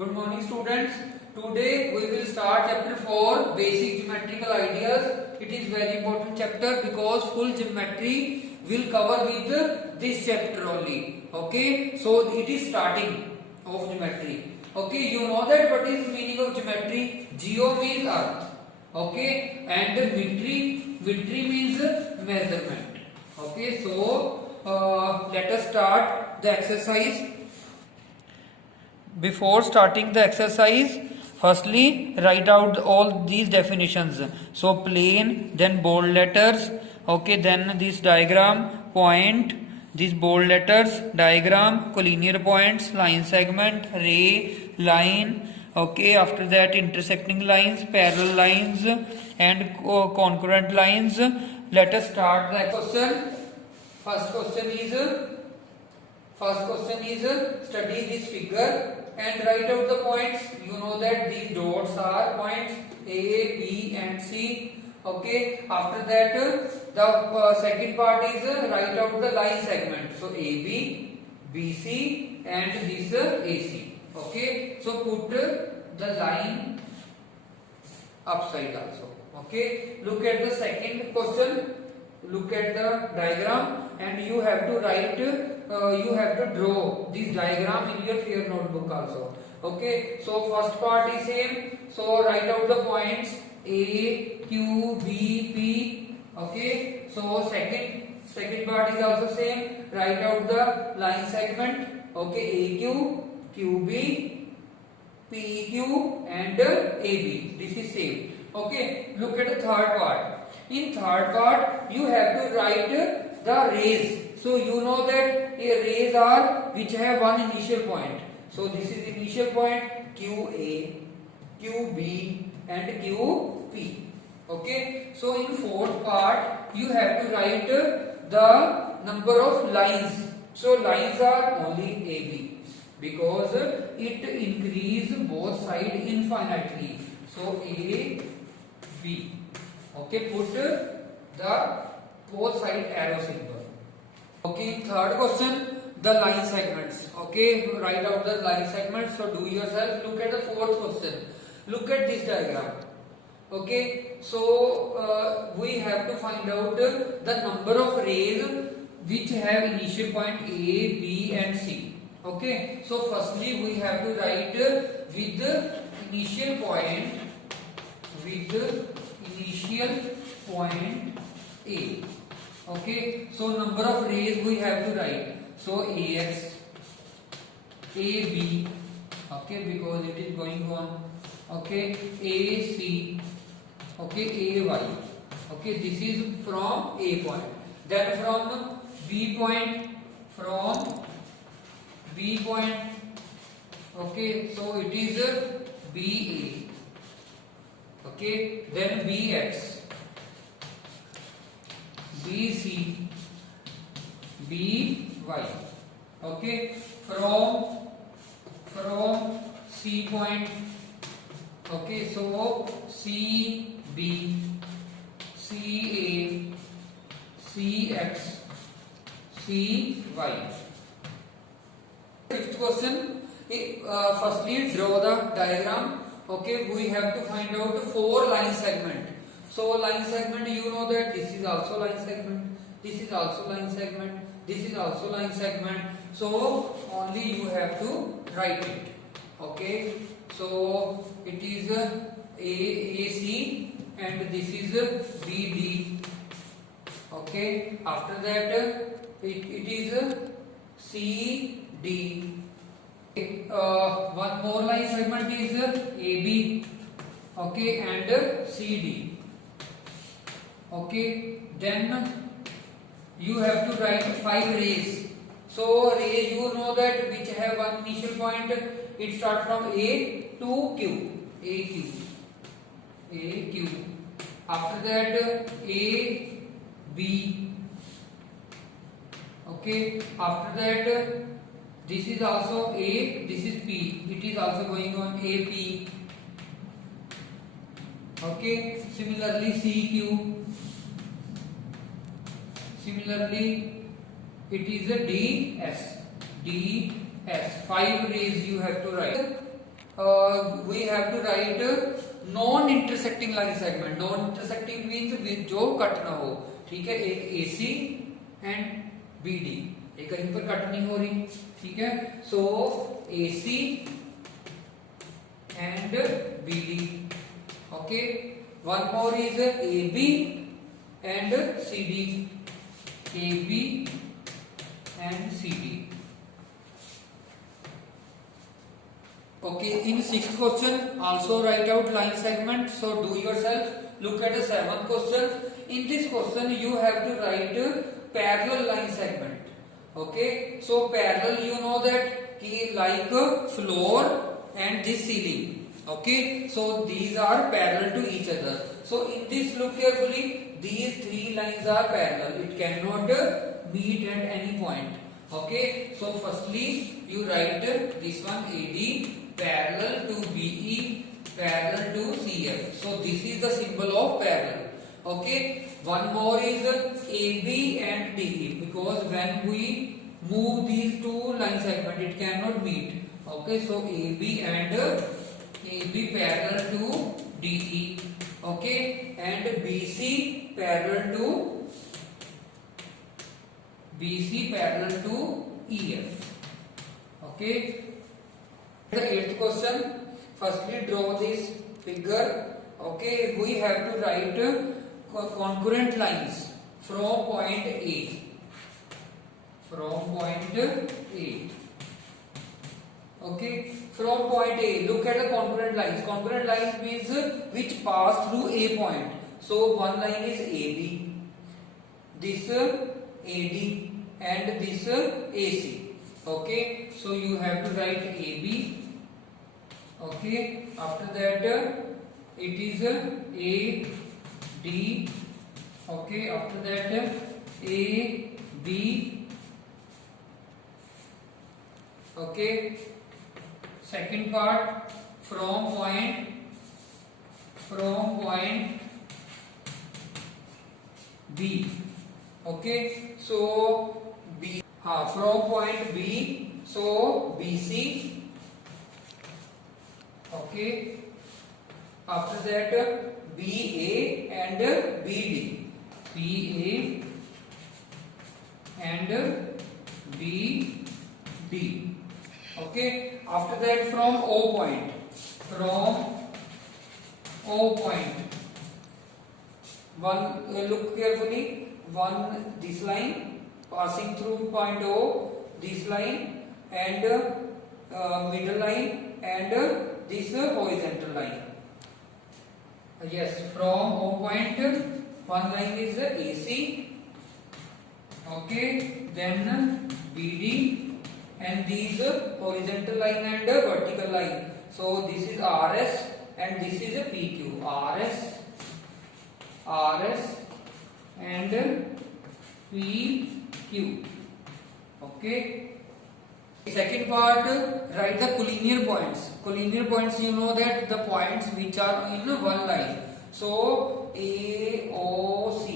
Good morning students. Today we will start chapter 4 basic geometrical ideas. It is very important chapter because full geometry will cover with this chapter only. Okay, so it is starting of geometry. Okay, you know that what is the meaning of geometry? Geo means earth. Okay, and metry means measurement. Okay, so let us start the exercise. Before starting the exercise, firstly write out all these definitions. So plane, then bold letters, okay, then this diagram, point, these bold letters, diagram, collinear points, line segment, ray, line, okay, after that intersecting lines, parallel lines and concurrent lines. Let us start the question. First question is study this figure and write out the points. You know that these dots are points A, B and C. Okay. After that the second part is write out the line segment. So AB, BC and this AC. Okay. So put the line upside also. Okay. Look at the second question. Look at the diagram and you have to write, you have to draw this diagram in your fair notebook also. Okay, so first part is same. So write out the points A, Q, B, P. Okay, so second part is also same. Write out the line segment. Okay, AQ, QB, PQ and AB. This is same. Okay, look at the third part. In third part, you have to write the rays. So you know that rays are which have one initial point. So this is initial point QA, QB and QP. Okay. So in fourth part, you have to write the number of lines. So lines are only AB because it increase both sides infinitely. So A, B. Okay, put the both side arrow symbol. Okay, third question, the line segments. Okay, write out the line segments. So do yourself. Look at the fourth question. Look at this diagram. Okay, so we have to find out the number of rays which have initial point A, B and C. Okay, so firstly we have to write with the initial point A. Okay, so number of rays we have to write. So AX, AB, okay, because it is going on. Okay, AC, okay, AY. Okay, this is from A point. Then from B point, okay, so it is BA. Okay, then BX, BC, BY. Okay, from C point. Okay, so CB, CA, CX, CY. Fifth question. Firstly, draw the diagram. Okay, we have to find out the 4 line segment. So line segment, you know that this is also line segment, this is also line segment, this is also line segment. So only you have to write it. Okay, so it is AC and this is BD. Okay, after that it is CD. One more line segment is AB, okay, and CD. Okay, then you have to write 5 rays. So rays, you know that which have one initial point. It starts from A to Q. AQ. After that A, B. Okay. After that this is also A. This is P. It is also going on AP. Okay. Similarly CQ. Similarly, it is a DS. 5 rays you have to write. we have to write non intersecting line segment. Non intersecting means जो cut ना हो. ठीक है, एक AC and BD, ये कहीं पर cut नहीं हो रही. ठीक है, सो AC and BD. Okay, one more is AB and CD. AB and CD. Okay, in sixth question also write out line segment. So do yourself. Look at the seventh question. In this question you have to write parallel line segment. Okay, so parallel, you know that like floor and this ceiling. Okay, so these are parallel to each other. So in this, look carefully, these three lines are parallel. It cannot meet at any point. Okay, so firstly you write this one AD parallel to BE parallel to CF. So this is the symbol of parallel. Okay, one more is AB and DE, because when we move these two line segment it cannot meet. Okay, so AB and AB parallel to DE. Okay, and BC parallel to EF. Okay, the eighth question. Firstly draw this figure. Okay, we have to write concurrent lines from point A. Okay, from point A, look at the concurrent lines. Concurrent lines means which pass through A point. So one line is AB, this AD and this AC. Okay, so you have to write AB. Okay, after that it is AD. Okay, after that AB. Okay, second part from point B. Okay, so B, from point B, so BC. Okay, after that BA and BD. BA and BD. Okay, after that from O point. One, look carefully, one this line passing through point O, this line and middle line and this horizontal line. Yes, from O point one line is AC. Okay, then BD and these horizontal line and vertical line. So this is RS and this is a PQ. RS and PQ. Okay, second part, write the collinear points. Collinear points, you know that the points which are in one line. So AOC,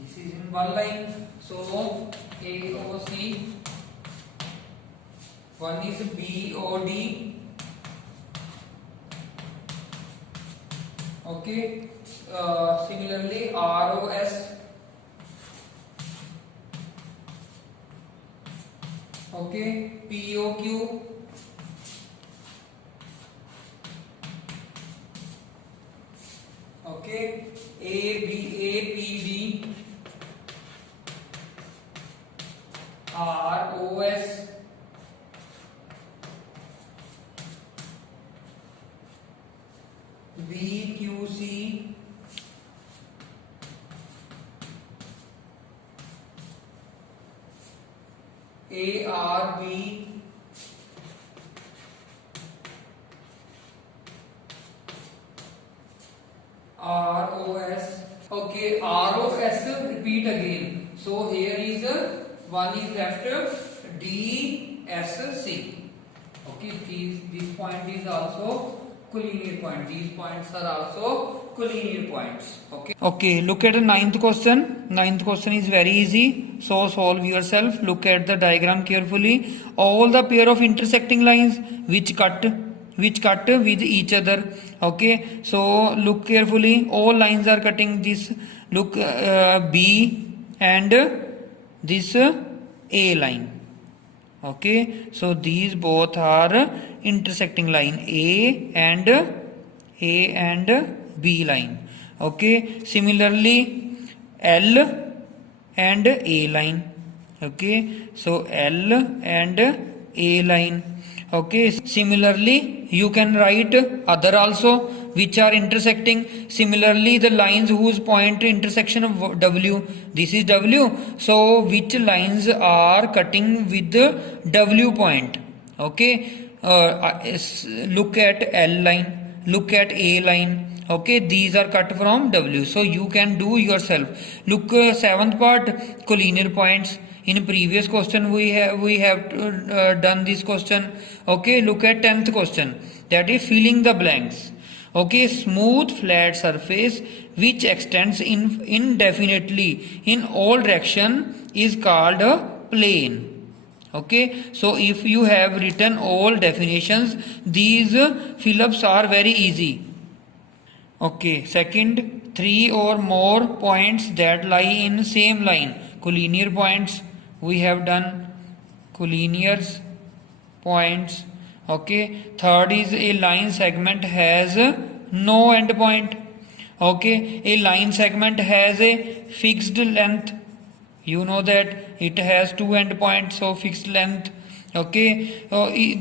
this is in one line. So AOC, one is BOD. Okay, similarly ROS. Okay, POQ. Okay, ABAPB. ROS. BQC. ARB. ROS. Okay, ROS, repeat again. So here is one is left DSC. Okay, this point is also collinear point. These points are also collinear points. Okay, look at the ninth question. Ninth question is very easy, so solve yourself. Look at the diagram carefully. All the pair of intersecting lines which cut which cut with each other. Okay, so look carefully, all lines are cutting this. Look, B and this A line. Okay, so these both are intersecting line, A and B line. Okay, similarly L and A line. Okay, so L and A line. Okay, similarly you can write other also which are intersecting. Similarly the lines whose point intersection of W, this is W, so which lines are cutting with the W point. Okay, look at L line, look at A line. Okay, these are cut from W, so you can do yourself. Look, seventh part, collinear points. In previous question we have done this question. Okay, look at 10th question, that is filling the blanks. Okay, smooth flat surface which extends indefinitely in all direction is called a plane. Okay, so if you have written all definitions, these fill-ups are very easy. Okay, second, three or more points that lie in same line, collinear points. We have done collinear points. Okay, third is a line segment has no end point. Okay, a line segment has a fixed length. You know that it has two end points, so fixed length. Okay,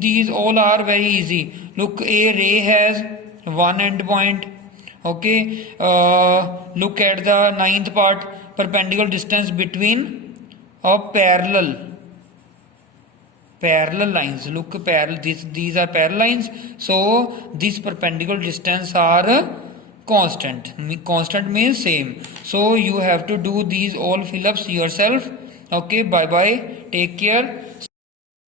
these all are very easy. Look, a ray has one end point. Okay, look at the ninth part, perpendicular distance between parallel lines. Look, parallel, these are parallel lines, so these perpendicular distance are constant. Constant means same, so you have to do these all fill-ups yourself. Okay, bye bye, take care.